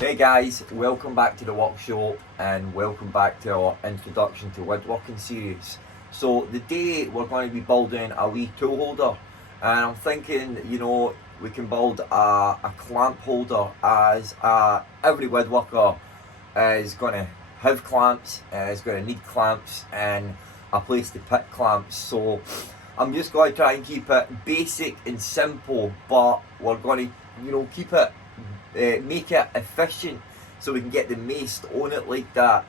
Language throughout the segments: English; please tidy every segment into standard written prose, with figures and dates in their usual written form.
Hey guys, welcome back to the workshop and welcome back to our introduction to woodworking series. So today we're going to be building a wee tool holder, and I'm thinking, we can build a clamp holder, as every woodworker is going to have clamps, is going to need clamps and a place to put clamps. So I'm just going to try and keep it basic and simple, but we're going to keep it make it efficient so we can get the most on it like that.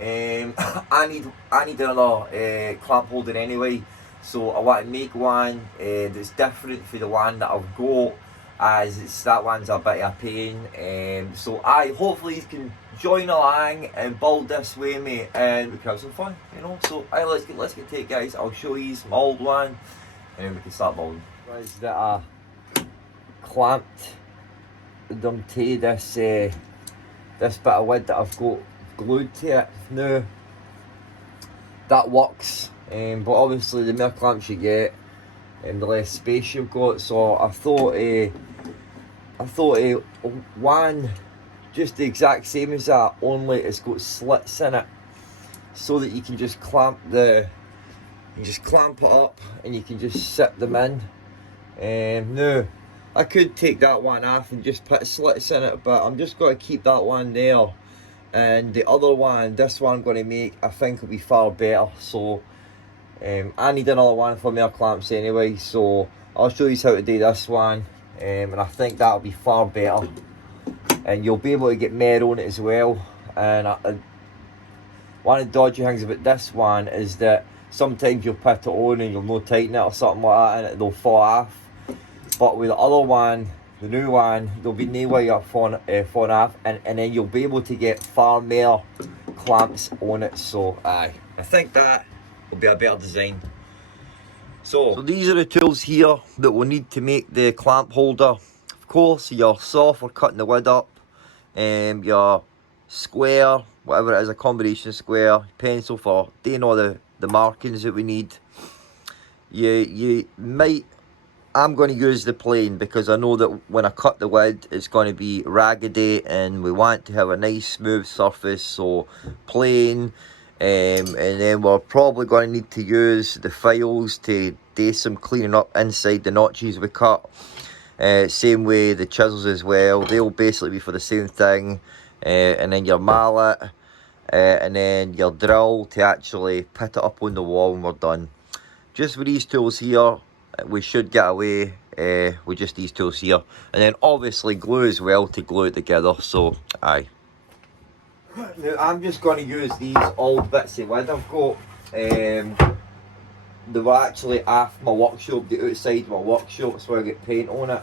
I need another clamp holder anyway, so I want to make one that's different for the one that I've got, as that one's a bit of a pain. So hopefully you can join along and build this with me and we can have some fun, So let's get to it, guys. I'll show you my old one and then we can start building. Is that I clamped them to this bit of wood that I've got glued to it. Now that works, but obviously the more clamps you get, the less space you've got. So I thought one just the exact same as that, only it's got slits in it, so that you can just clamp it up and you can just sit them in. Now I could take that one off and just put slits in it, but I'm just going to keep that one there. And the other one, this one I'm going to make, I think will be far better. So I need another one for more clamps anyway, so I'll show you how to do this one. And I think that'll be far better. And you'll be able to get more on it as well. And one of the dodgy things about this one is that sometimes you'll put it on and you'll not tighten it or something like that and it'll fall off. But with the other one, the new one, there'll be no way you're falling off, and then you'll be able to get far more clamps on it. So I think that will be a better design. So these are the tools here that we'll need to make the clamp holder. Of course, your saw for cutting the wood up, your square, whatever it is, a combination square, pencil for doing all the markings that we need. You might. I'm going to use the plane because I know that when I cut the wood it's going to be raggedy and we want to have a nice smooth surface, so plane. And then we're probably going to need to use the files to do some cleaning up inside the notches we cut. Same way the chisels as well, they'll basically be for the same thing. And then your mallet, and then your drill to actually put it up on the wall when we're done. Just with these tools here, we should get away with just these tools here, and then obviously glue as well to glue it together. So aye. Now I'm just going to use these old bits of wood I've got. They were actually off my workshop, the outside of my workshop, so I get paint on it.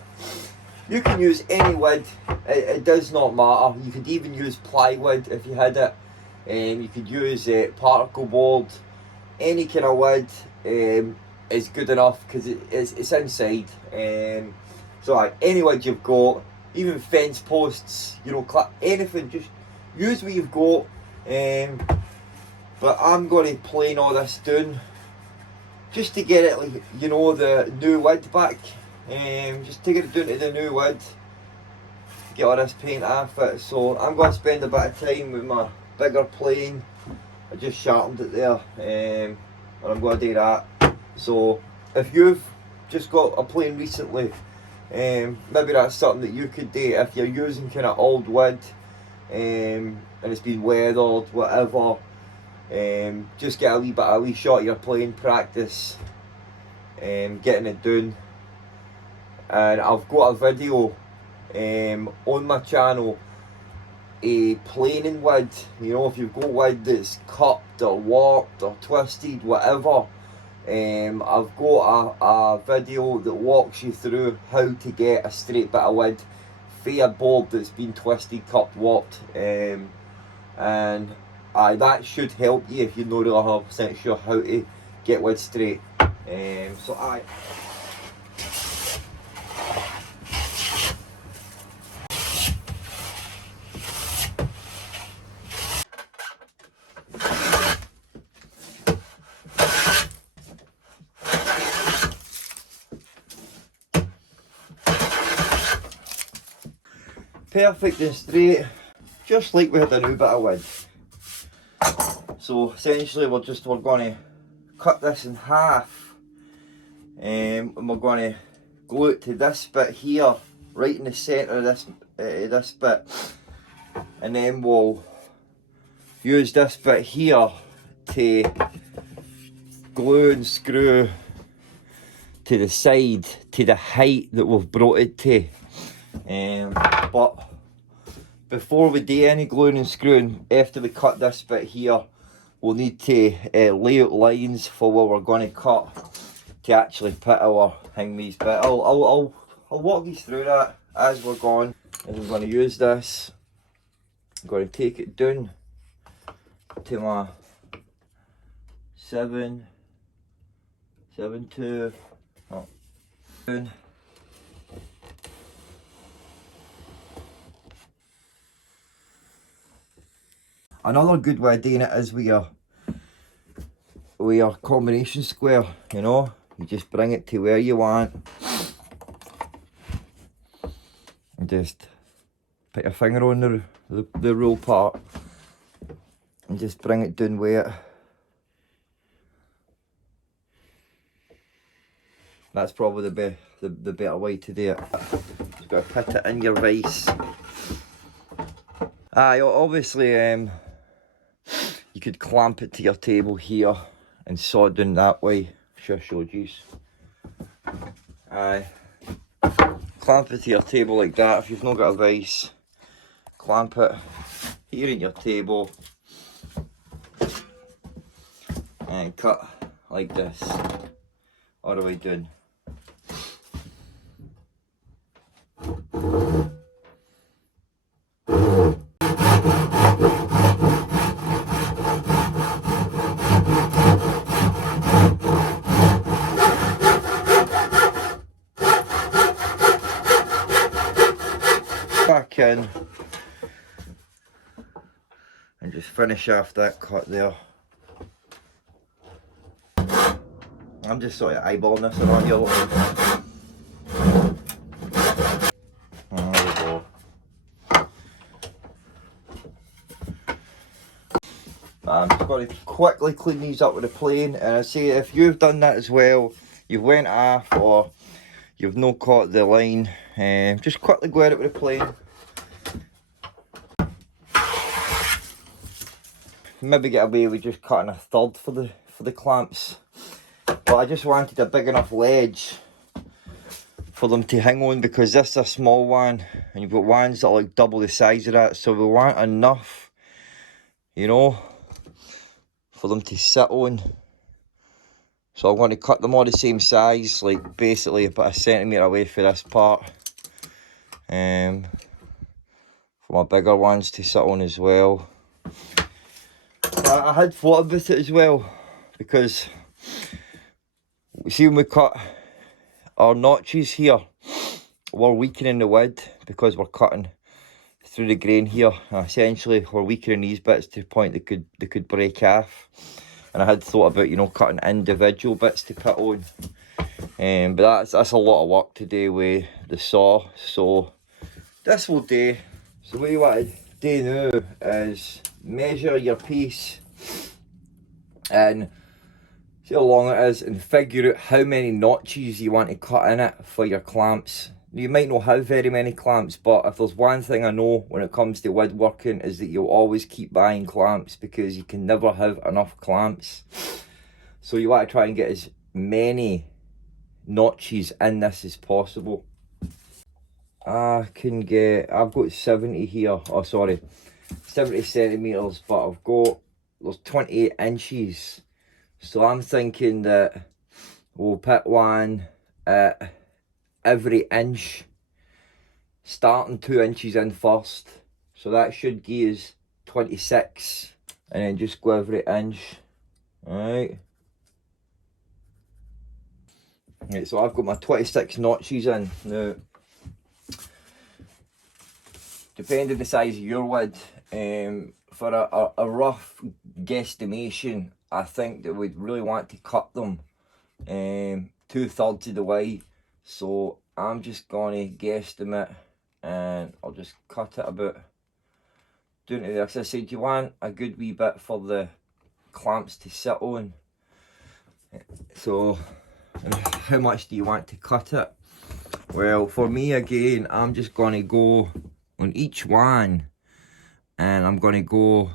You can use any wood, it does not matter. You could even use plywood if you had it. You could use particle board, any kind of wood. Is good enough because it's inside. So any wood you've got, even fence posts, anything, just use what you've got. But I'm going to plane all this down just to get it, the new wood back. Just to get it down to the new wood, get all this paint off it. So I'm going to spend a bit of time with my bigger plane. I just sharpened it there, and I'm going to do that. So if you've just got a plane recently, maybe that's something that you could do if you're using kind of old wood, and it's been weathered, whatever. Just get a wee shot of your plane, practice getting it done. And I've got a video on my channel, planing wood. If you've got wood that's cut or warped or twisted, whatever. I've got a video that walks you through how to get a straight bit of wood for a board that's been twisted, cut, warped, and that should help you if you're not really 100% sure how to get wood straight. Perfect and straight. just like we had a new bit of wood. So essentially we're going to cut this in half, and we're going to glue it to this bit here, right in the centre of this bit, and then we'll use this bit here to glue and screw to the side to the height that we've brought it to. But before we do any gluing and screwing, after we cut this bit here, we'll need to lay out lines for where we're going to cut to actually put our hangmaze bit. I'll walk you through that as we're going. And we're going to use this. I'm going to take it down to my 7.2. Down. Another good way of doing it is with your combination square, you know. You just bring it to where you want and just put your finger on the roll part and just bring it down with it. That's probably the better way to do it. Just got to put it in your vise. Obviously you could clamp it to your table here and saw it down that way. Sure showed you. Clamp it to your table like that. If you've not got a vise, clamp it here in your table and cut like this all the way down. Back in and just finish off that cut there. I'm just sort of eyeballing this around here. There we go. I'm just going to quickly clean these up with a plane, and I say if you've done that as well, you've went off or you've not caught the line, just quickly go at it with a plane. Maybe get away with just cutting a third for the clamps, but I just wanted a big enough ledge for them to hang on, because this is a small one and you've got ones that are like double the size of that, so we want enough, you know, for them to sit on. So I'm going to cut them all the same size, like basically about a centimetre away for this part, for my bigger ones to sit on as well. I had thought about it as well, because see when we cut our notches here, we're weakening the wood because we're cutting through the grain here. Essentially we're weakening these bits to the point they could break off. And I had thought about, you know, cutting individual bits to put on, but that's a lot of work to do with the saw. So this will do. So what you want to do now is measure your piece and see how long it is and figure out how many notches you want to cut in it for your clamps. You might not have very many clamps, but if there's one thing I know when it comes to woodworking is that you'll always keep buying clamps, because you can never have enough clamps. So you want to try and get as many notches in this as possible. I've got 70 here, oh sorry, 70 centimetres, but there's 28 inches. So I'm thinking that we'll put one at every inch, starting 2 inches in first. So that should give us 26, and then just go every inch. Alright. Right, so I've got my 26 notches in. Now, depending on the size of your wood, for a rough guesstimation, I think that we'd really want to cut them 2/3 of the way. So I'm just going to guesstimate, and I'll just cut it about doing to this. I said you want a good wee bit for the clamps to sit on. So how much do you want to cut it? Well, for me again, I'm just going to go on each one, and I'm going to go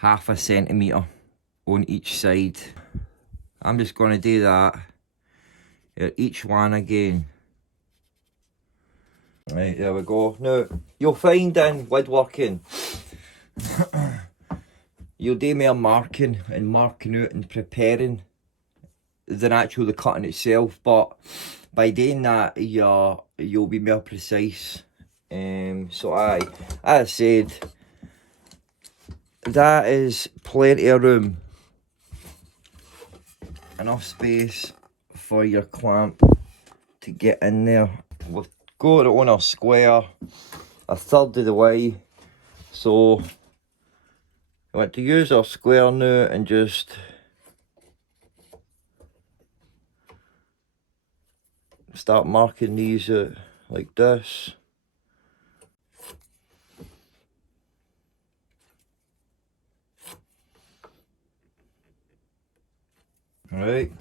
1/2 centimetre on each side. I'm just going to do that at each one again. Right, there we go. Now, you'll find in woodworking, you'll do more marking and marking out and preparing than actually the cutting itself, but by doing that, you'll be more precise. So as I said, that is plenty of room, enough space for your clamp to get in there. We've got it on our square 1/3 of the way, so I want to use our square now and just start marking these out like this. Right,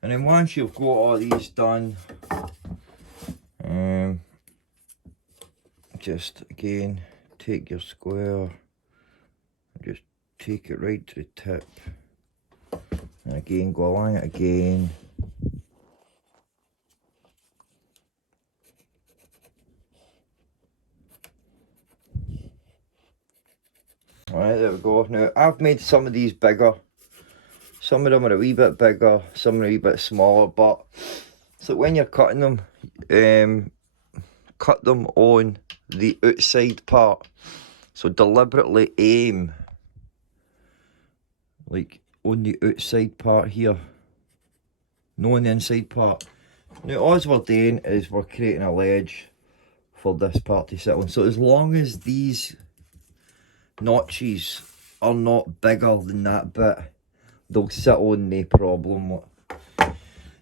and then once you've got all these done, just again take your square and just take it right to the tip, and again go along it again. Alright, there we go. Now I've made some of these bigger. Some of them are a wee bit bigger, some are a wee bit smaller, but so when you're cutting them, cut them on the outside part. So deliberately aim like on the outside part here, not on the inside part. Now all we're doing is we're creating a ledge for this part to sit on. So as long as these notches are not bigger than that bit, they'll sit on no problem.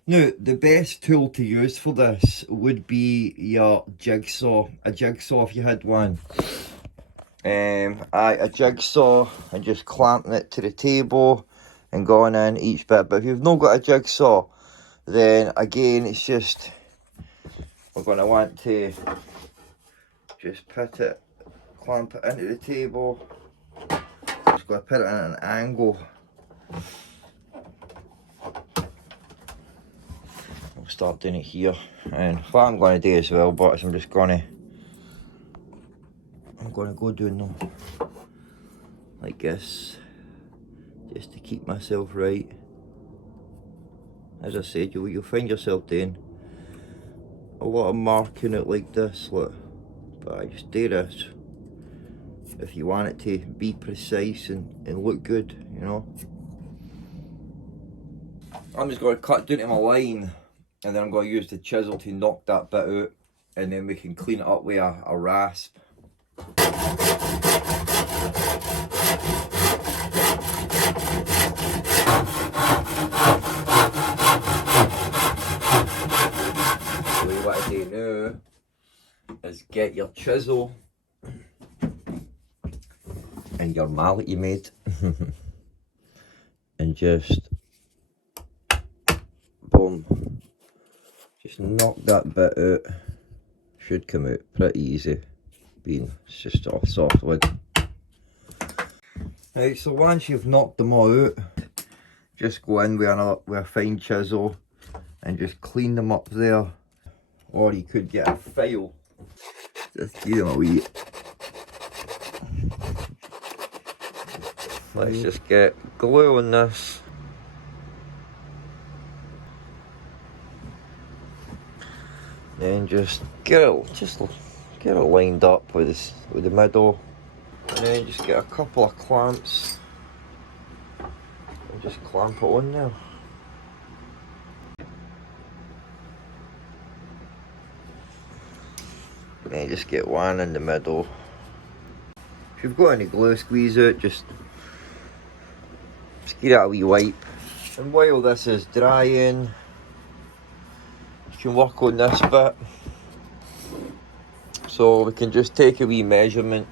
Now, the best tool to use for this would be your jigsaw. A jigsaw if you had one. A jigsaw, and just clamping it to the table and going in each bit. But if you've not got a jigsaw, then again it's just, we're going to want to just put it, clamp it into the table. Just going to put it at an angle. I'll start doing it here, and what I'm going to do as well, but I'm going to go doing them like this, just to keep myself right. As I said, you'll find yourself doing a lot of marking it like this, look. But I just do this if you want it to be precise and look good, you know. I'm just going to cut down to my line, and then I'm going to use the chisel to knock that bit out, and then we can clean it up with a rasp. So what I do now is get your chisel and your mallet you made and just boom, just knock that bit out. Should come out pretty easy, being it's just off soft wood. Right, so once you've knocked them all out, just go in with a fine chisel and just clean them up there. Or you could get a file, just give them a wee. Let's just get glue on this. Then just get it lined up with the middle, and then just get a couple of clamps and just clamp it on there. And then just get one in the middle. If you've got any glue, squeeze out, just give it a wee wipe. And while this is drying, you can work on this bit. So we can just take a wee measurement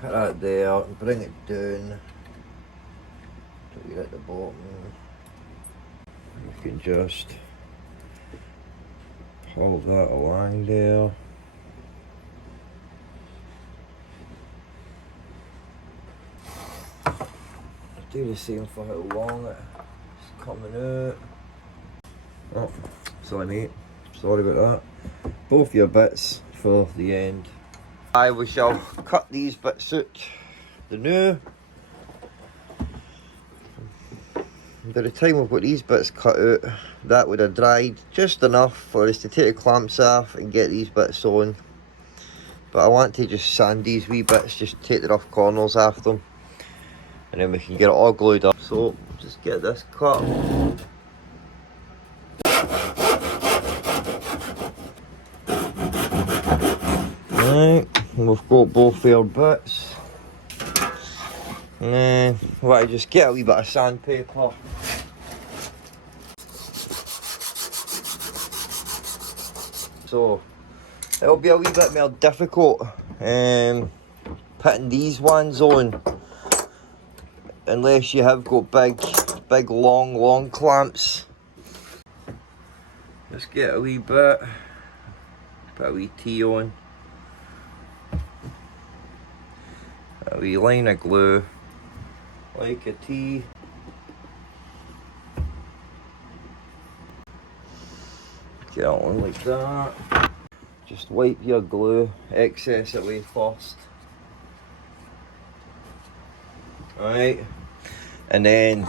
Put that there and bring it down till you're at the bottom. You can just pull that along there. Do the same for how long it's coming out. Oh, sorry mate, sorry about that. Both your bits for the end. We shall cut these bits out the new. By the time we've got these bits cut out, that would have dried just enough for us to take the clamps off and get these bits on. But I want to just sand these wee bits, just take the rough corners off them, and then we can get it all glued up. So just get this cut. Right, we've got both our bits. And then I just get a wee bit of sandpaper. So it'll be a wee bit more difficult putting these ones on unless you have got big long clamps. Just get a wee bit, put a wee T on, a wee line of glue, like a T. Get it on like that. Just wipe your glue excess away first. Alright, and then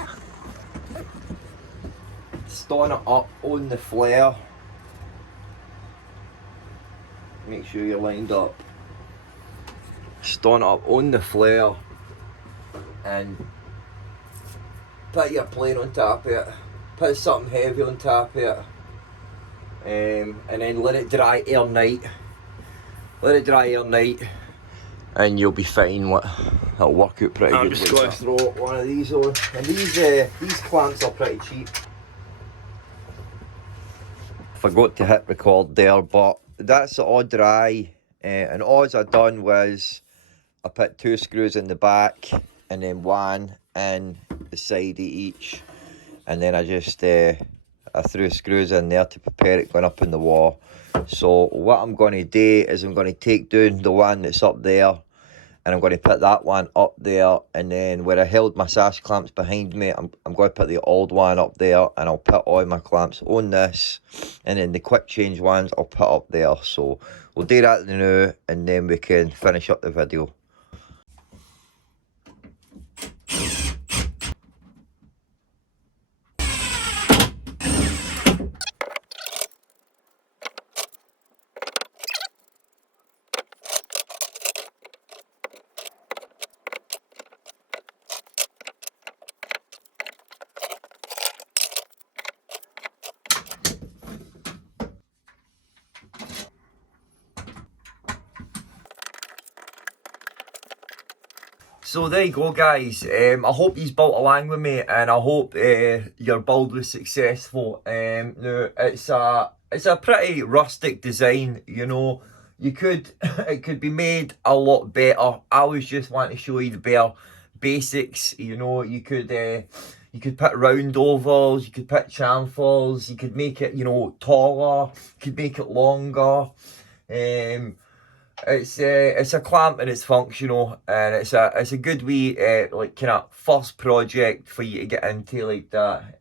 stand it up on the flare. Make sure you're lined up. Stand it up on the flare and put your plane on top of it. Put something heavy on top of it. And then let it dry overnight. Let it dry overnight and you'll be fine. It'll work out pretty good. I'm just going to throw one of these on. And these clamps are pretty cheap. Forgot to hit record there, but that's it all dry. And all I done was I put 2 screws in the back and then 1 in the side of each. And then I just I threw screws in there to prepare it going up in the wall. So what I'm going to do is I'm going to take down the one that's up there and I'm going to put that one up there, and then where I held my sash clamps behind me, I'm going to put the old one up there, and I'll put all my clamps on this, and then the quick change ones I'll put up there. So we'll do that now and then we can finish up the video. So there you go guys, I hope you've built along with me and I hope your build was successful. Now it's a pretty rustic design, you know. It could be made a lot better. I always just want to show you the bare basics, you know. You could put round ovals, you could put chamfers, you could make it, you know, taller, you could make it longer. It's a clamp and it's functional, and it's a good wee like kind of first project for you to get into like that.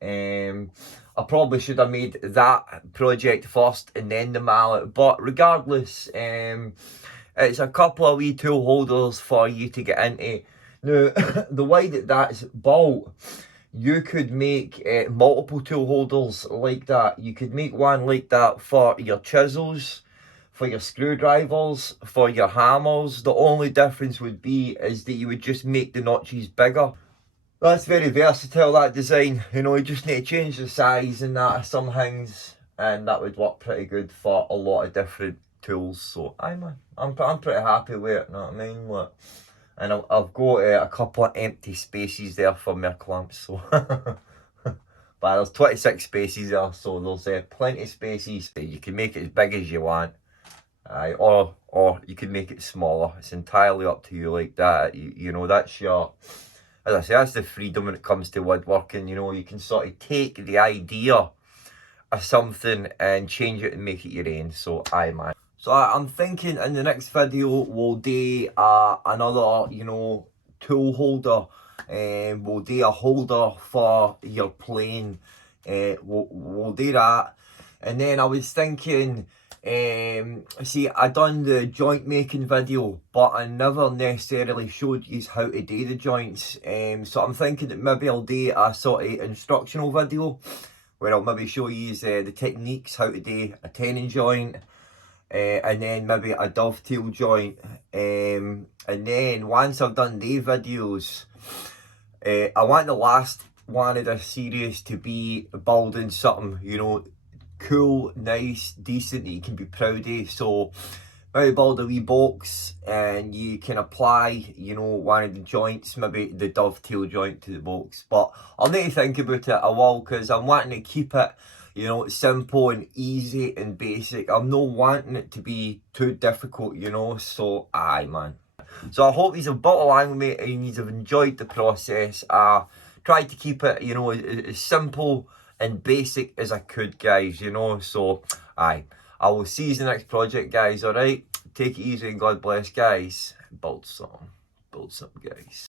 I probably should have made that project first and then the mallet, but regardless, it's a couple of wee tool holders for you to get into. Now the way that's built, you could make multiple tool holders like that. You could make one like that for your chisels, for your screwdrivers, for your hammers. The only difference would be is that you would just make the notches bigger. That's very versatile, that design. You know, you just need to change the size and that of some things, and that would work pretty good for a lot of different tools. So I'm pretty happy with it, you know what I mean? Look. And I've got a couple of empty spaces there for my clamps, so but there's 26 spaces there, so there's plenty of spaces. You can make it as big as you want. Aye, or you can make it smaller. It's entirely up to you like that. You know, that's your, as I say, that's the freedom when it comes to woodworking. You know, you can sort of take the idea of something and change it and make it your own. So aye, man. So I'm thinking in the next video we'll do another, you know, tool holder, and we'll do a holder for your plane. We'll do that, and then I was thinking, see, I done the joint making video, but I never necessarily showed you how to do the joints. So I'm thinking that maybe I'll do a sort of instructional video where I'll maybe show you the techniques, how to do a tenon joint, and then maybe a dovetail joint, and then once I've done these videos, I want the last one of this series to be building something, you know, cool, nice, decent that you can be proud of. So maybe build a wee box and you can apply, you know, one of the joints, maybe the dovetail joint to the box. But I'll need to think about it a while, because I'm wanting to keep it, you know, simple and easy and basic. I'm not wanting it to be too difficult, you know. So aye, man. So I hope you've brought along with me and you've enjoyed the process. I tried to keep it, you know, as simple and basic as I could, guys, you know. So aye, I will see you in the next project, guys. All right, take it easy and God bless, guys. Build some, guys.